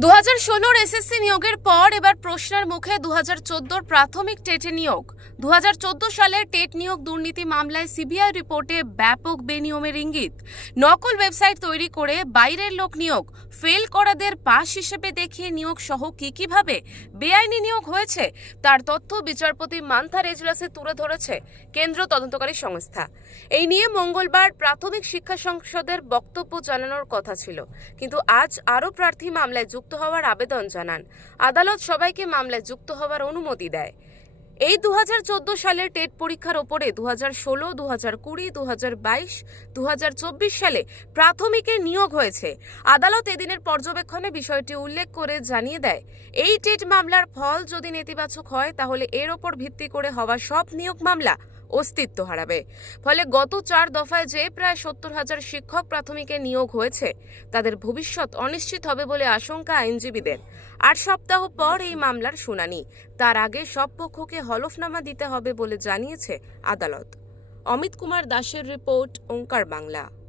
দু হাজার ষোলোর এসএসসি নিয়োগের পর এবার প্রশ্নের মুখে দু হাজার চোদ্দোর প্রাথমিক টেটে নিয়োগ। দু হাজার চোদ্দ সালের টেট নিয়োগ দুর্নীতি মামলায় সিবিআই রিপোর্টে ব্যাপক বেনিয়মের ইঙ্গিত। নকল ওয়েবসাইট তৈরি করে বাইরের লোক নিয়োগ, ফেল করাদের পাস হিসেবে দেখিয়ে নিয়োগ সহ কি কীভাবে বেআইনি নিয়োগ হয়েছে, তার তথ্য বিচারপতি মান্থার এজলাসে তুলে ধরেছে কেন্দ্র তদন্তকারী সংস্থা। এই নিয়ে মঙ্গলবার প্রাথমিক শিক্ষা সংসদের বক্তব্য জানানোর কথা ছিল। কিন্তু আজ আরও প্রার্থী মামলায় যুক্ত হওয়ার আবেদন জানান। আদালত সবাইকে মামলায় যুক্ত হওয়ার অনুমতি দেয়। এই দু সালের টেট পরীক্ষার ওপরে দু হাজার ষোলো দু হাজার কুড়ি দু হাজার বাইশ দু হাজার চব্বিশ সালে প্রাথমিকে নিয়োগ হয়েছে। আদালত এদিনের পর্যবেক্ষণে বিষয়টি উল্লেখ করে জানিয়ে দেয়, এই টেট মামলার ফল যদি নেতিবাচক হয়, তাহলে এর ওপর ভিত্তি করে হওয়া সব নিয়োগ মামলা অস্তিত্ব হারাবে। ফলে গত চার দফায় যে প্রায় সত্তর হাজার শিক্ষক প্রাথমিকে নিয়োগ হয়েছে, তাদের ভবিষ্যৎ অনিশ্চিত হবে বলে আশঙ্কা আইনজীবীদের। আট সপ্তাহ পর এই মামলার শুনানি। তার আগে সব পক্ষকে হলফনামা দিতে হবে বলে জানিয়েছে আদালত। অমিত কুমার দাসের রিপোর্ট, ওঙ্কার বাংলা।